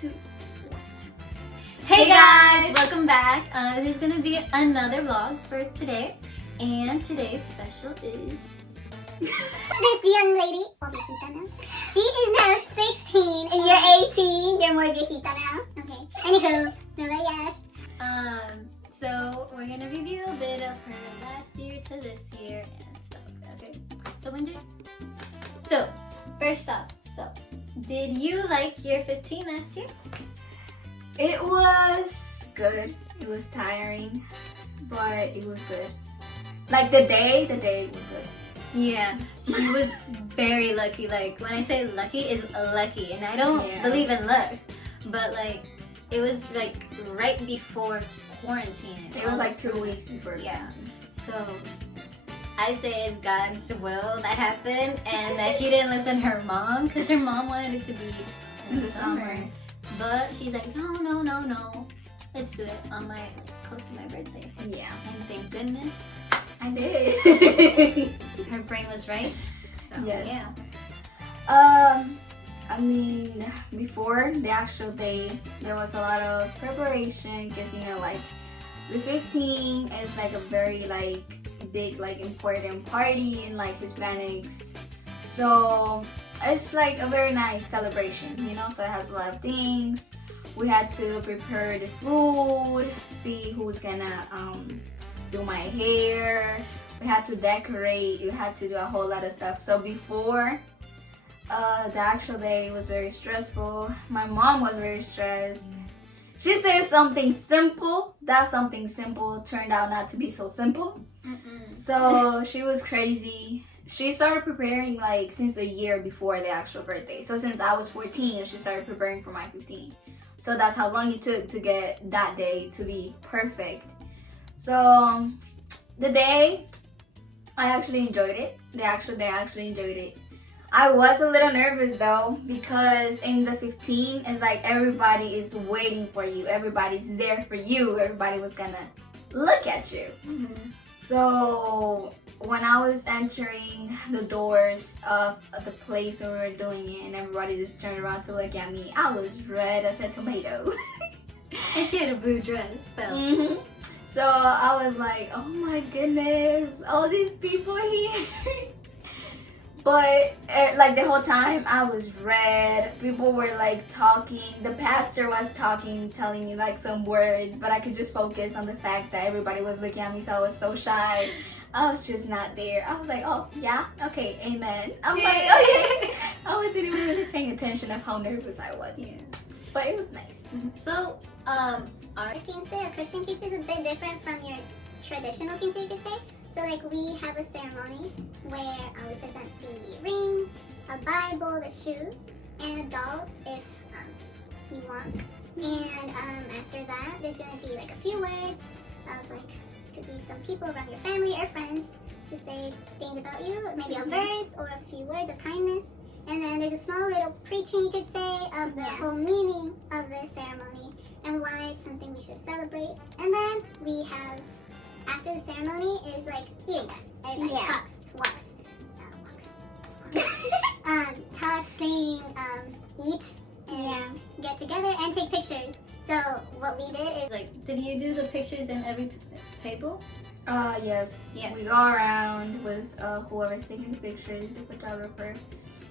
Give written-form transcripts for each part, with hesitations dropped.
2, 1, 2. Hey guys! Welcome back. This is gonna be another vlog for today. And today's special is... This young lady, oh viejita now, she is now 16 and you're 18. You're more viejita now. Okay. Anywho, nobody asked. So we're gonna review a bit of her last year to this year and stuff. Okay. So Wendy. So first off, did you like year 15 last year? It was good. It was tiring, but it was good. Like the day was good. Yeah, she was very lucky. Like when I say lucky, is lucky, and I don't believe in luck, but like it was like right before quarantine. It was like 2 weeks before. Yeah, so I say it's God's will that happened, and that she didn't listen to her mom because her mom wanted it to be in the summer, but she's like, no, let's do it on my close to my birthday. Yeah, and thank goodness I did. her brain was right. So yes. Yeah. I mean, before the actual day, there was a lot of preparation because like the 15 is like a very like big like important party in like Hispanics, so it's like a very nice celebration, so it has a lot of things. We had to prepare the food, see who's gonna do my hair, we had to decorate, we had to do a whole lot of stuff. So before the actual day was very stressful. My mom was very stressed. She said something simple. That something simple turned out not to be so simple. So she was crazy. She started preparing like since a year before the actual birthday. So since I was 14, she started preparing for my 15. So that's how long it took to get that day to be perfect. So the day, I actually enjoyed it. The actual day, I actually enjoyed it. I was a little nervous though, because in the 15, it's like everybody is waiting for you. Everybody's there for you. Everybody was gonna look at you. So when I was entering the doors of the place where we were doing it and everybody just turned around to look at me, I was red as a tomato. And she had a blue dress, so. So I was like, oh my goodness, all these people here. But like the whole time I was red. People were like talking. The pastor was talking, telling me like some words, but I could just focus on the fact that everybody was looking at me, so I was so shy. I was just not there. I was like, oh yeah, okay, amen. I'm like, okay. I wasn't even really paying attention of how nervous I was. Yeah. But it was nice. So, Our quince, a Christian quince is a bit different from your traditional quince, you could say. So like we have a ceremony where we present the rings, a Bible, the shoes, and a doll if you want. And after that, there's gonna be like a few words of like, could be some people around your family or friends to say things about you, maybe a verse or a few words of kindness. And then there's a small little preaching, you could say, of the whole meaning of the ceremony and why it's something we should celebrate. And then we have, after the ceremony, is like eating time. Everybody talks, talk, sing, eat, and get together and take pictures. So what we did is like, did you do the pictures in every table? Yes. We go around with whoever's taking the pictures, the photographer.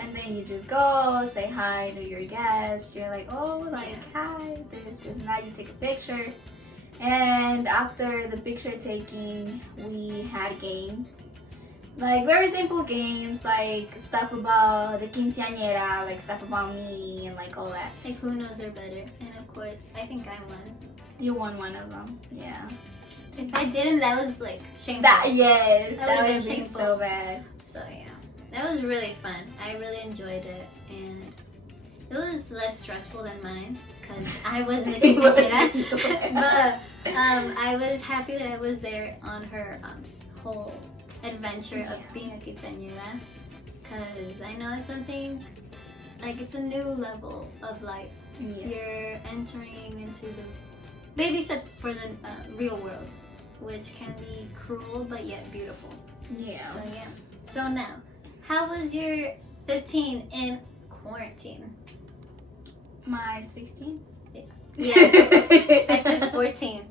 And then you just go, say hi to your guests. You're like, oh, like, hi, this, and that. You take a picture. And after the picture taking, we had games. Like, very simple games, like stuff about the quinceañera, like stuff about me, and like all that. Like, who knows her better? And of course, I think I won. You won one of them, yeah. If I didn't, that was like shameful. That would be shameful. so bad. So yeah. That was really fun. I really enjoyed it, and it was less stressful than mine because I wasn't a quinceañera. But I was happy that I was there on her whole adventure of being a quinceañera, because I know it's something like it's a new level of life. Yes. You're entering into the baby steps for the real world, which can be cruel but yet beautiful. Yeah. So yeah. So now, how was your 15 in quarantine? My 16? Yes. I said 14.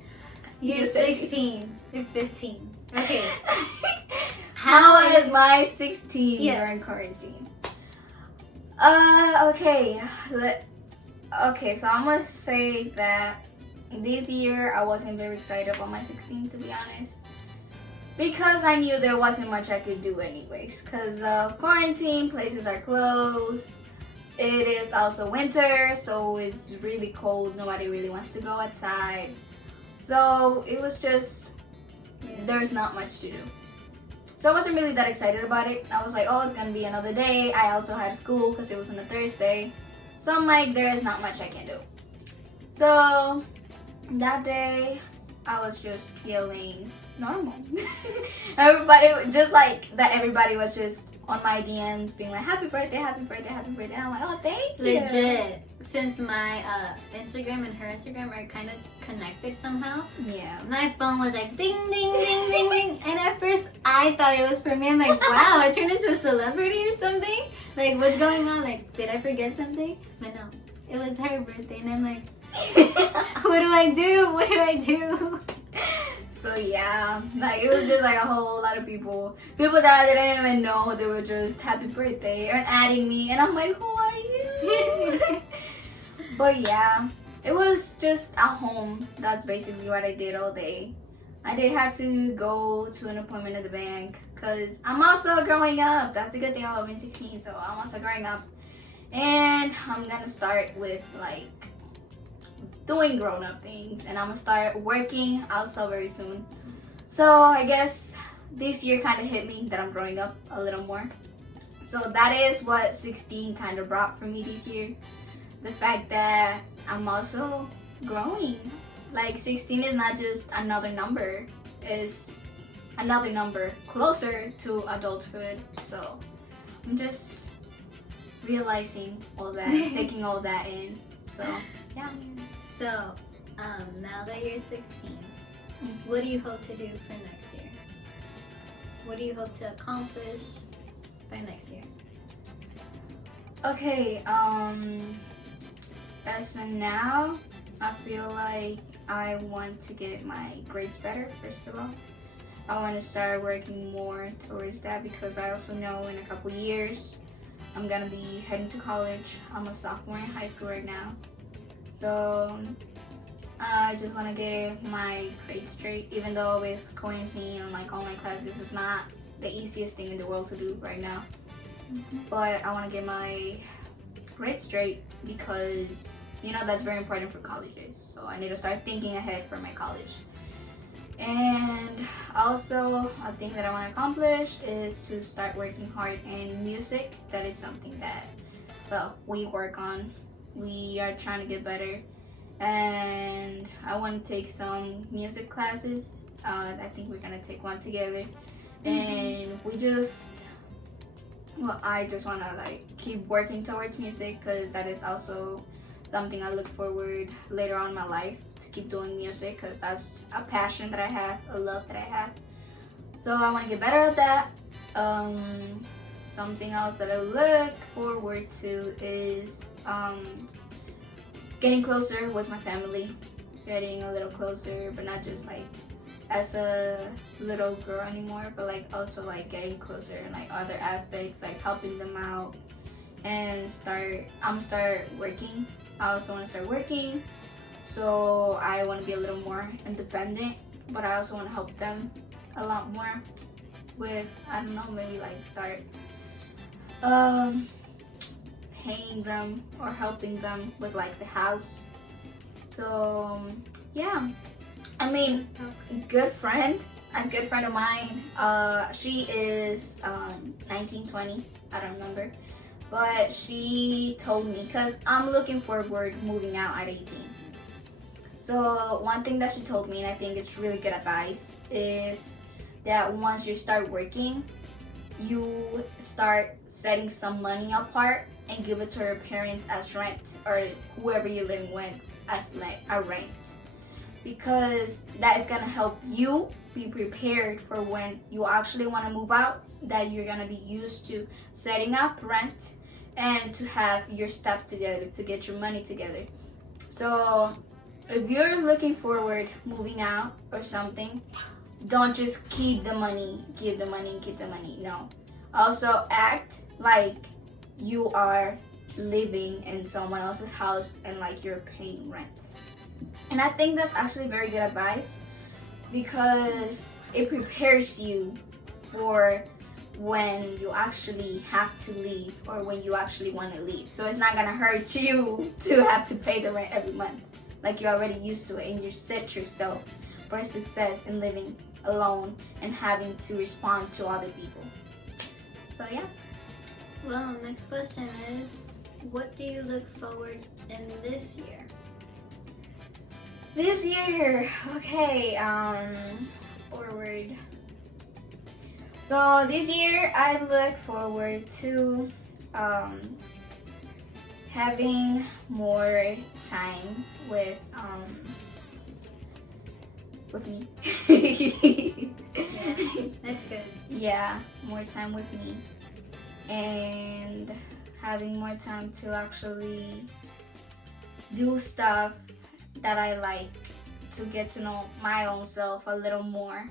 You're You said 16. You're 15. Okay. How is my 16 Yes. during quarantine? Okay. Okay, so I'm gonna say that this year I wasn't very excited about my 16, to be honest. Because I knew there wasn't much I could do anyways. Because of quarantine, places are closed. It is also winter, so it's really cold. Nobody really wants to go outside. So it was just, there's not much to do. So I wasn't really that excited about it. I was like, oh, it's gonna be another day. I also had school because it was on a Thursday. So I'm like, there is not much I can do. So that day, I was just feeling normal. Everybody, just like that, everybody was just on my DMs being like, happy birthday, happy birthday, happy birthday. And I'm like, oh, thank you. Legit. Since my Instagram and her Instagram are kind of connected somehow, Yeah. my phone was like ding, ding, ding, ding, ding. And at first, I thought it was for me. I'm like, wow, I turned into a celebrity or something. Like, what's going on? Like, did I forget something? But no, it was her birthday. And I'm like, what do I do? What do I do? So yeah, like it was just like a whole lot of people that I didn't even know. They were just happy birthday and adding me, and I'm like, who are you? But yeah, it was just at home. That's basically what I did all day. I did have to go to an appointment at the bank because I'm also growing up. That's the good thing about being 16. So I'm also growing up, and I'm gonna start with like doing grown-up things, and I'm gonna start working also very soon. So I guess this year kind of hit me that I'm growing up a little more. So that is what 16 kind of brought for me this year. The fact that I'm also growing. Like 16 is not just another number, it's another number closer to adulthood. So I'm just realizing all that, taking all that in. So yeah. So, now that you're 16, what do you hope to do for next year? What do you hope to accomplish by next year? Okay, as of now, I feel like I want to get my grades better, first of all. I want to start working more towards that because I also know in a couple years I'm gonna be heading to college. I'm a sophomore in high school right now. So I just want to get my grades straight, even though with quarantine and like online classes, it's not the easiest thing in the world to do right now. But I want to get my grades straight because, you know, that's very important for colleges. So I need to start thinking ahead for my college. And also, a thing that I want to accomplish is to start working hard in music. That is something that, well, we work on. We are trying to get better, and I want to take some music classes. I think we're gonna take one together, and I just want to like keep working towards music because that is also something I look forward later on in my life to keep doing music because that's a passion that I have, a love that I have. So I want to get better at that. Something else that I look forward to is getting closer with my family, getting a little closer, but not just like as a little girl anymore, but like also like getting closer in like other aspects, like helping them out, and I'm gonna start working. I also want to start working, so I want to be a little more independent, but I also want to help them a lot more with, I don't know, maybe like start paying them or helping them with like the house. So yeah, I mean, a good friend of mine, she is 19, 20, I don't remember, but she told me, because I'm looking forward moving out at 18. So one thing that she told me, and I think it's really good advice, is that once you start working, you start setting some money apart and give it to your parents as rent, or whoever you're living with as like a rent, because that is gonna help you be prepared for when you actually want to move out, that you're gonna be used to setting up rent and to have your stuff together, to get your money together. So if you're looking forward moving out or something, don't just keep the money, give the money, and keep the money. No. Also act like you are living in someone else's house and like you're paying rent. And I think that's actually very good advice because it prepares you for when you actually have to leave or when you actually want to leave. So it's not gonna hurt you to have to pay the rent every month. Like you're already used to it and you set yourself for success in living alone and having to respond to other people. So yeah. Well, next question is, what do you look forward in this year? This year, okay, forward. So this year I look forward to having more time with me. Yeah, that's good. Yeah, more time with me. And having more time to actually do stuff that I like, to get to know my own self a little more,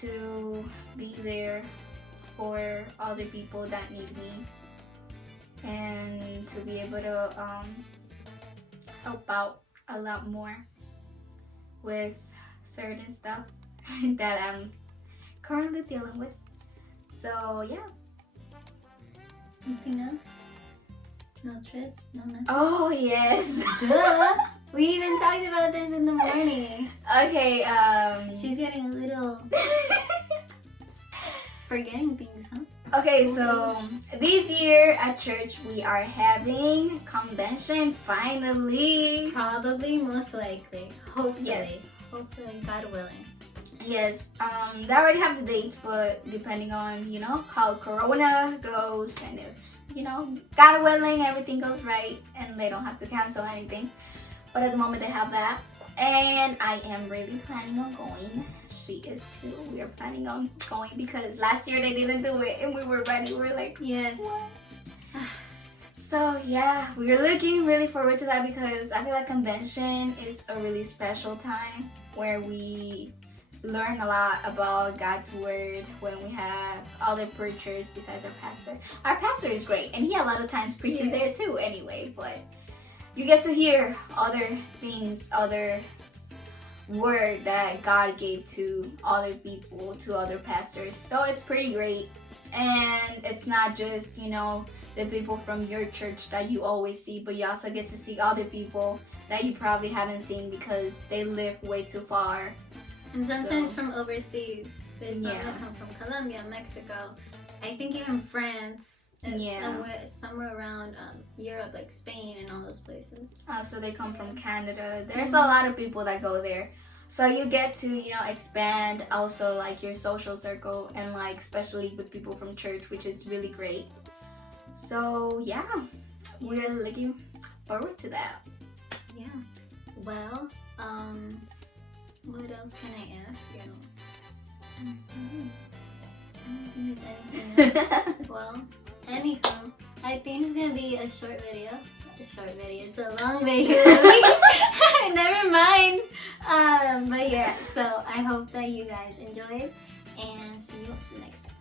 to be there for other people that need me, and to be able to help out a lot more with certain stuff that I'm currently dealing with. So yeah. Anything else? No trips? No nothing? Oh yes. Duh! We even talked about this in the morning. Okay, She's getting a little forgetting things, huh? okay, so this year at church we are having convention finally. Probably, most likely. Hopefully. Yes. Hopefully, God willing. Yes, they already have the date, but depending on, you know, how Corona goes and if, you know, God willing, everything goes right and they don't have to cancel anything. But at the moment they have that. And I am really planning on going. She is too. We are planning on going because last year they didn't do it and we were ready. We were like, Yes. what? So yeah, we're looking really forward to that because I feel like convention is a really special time where we learn a lot about God's word when we have other preachers besides our pastor. Our pastor is great and he a lot of times preaches there too anyway, but you get to hear other things, other word that God gave to other people, to other pastors. So it's pretty great. And it's not just, you know, the people from your church that you always see, but you also get to see other people that you probably haven't seen because they live way too far. And sometimes So- from overseas. There's some Yeah. that come from Colombia, Mexico, I think even France, and Yeah. somewhere around Europe, like Spain and all those places. So they come from Canada. There's a lot of people that go there. So you get to, you know, expand also like your social circle and like especially with people from church, which is really great. So yeah, we're looking forward to that. Yeah. Well, what else can I ask you? Anything else? Well, anywho, I think it's gonna be a short video. It's a long video. Never mind. But yeah, so I hope that you guys enjoyed and see you next time.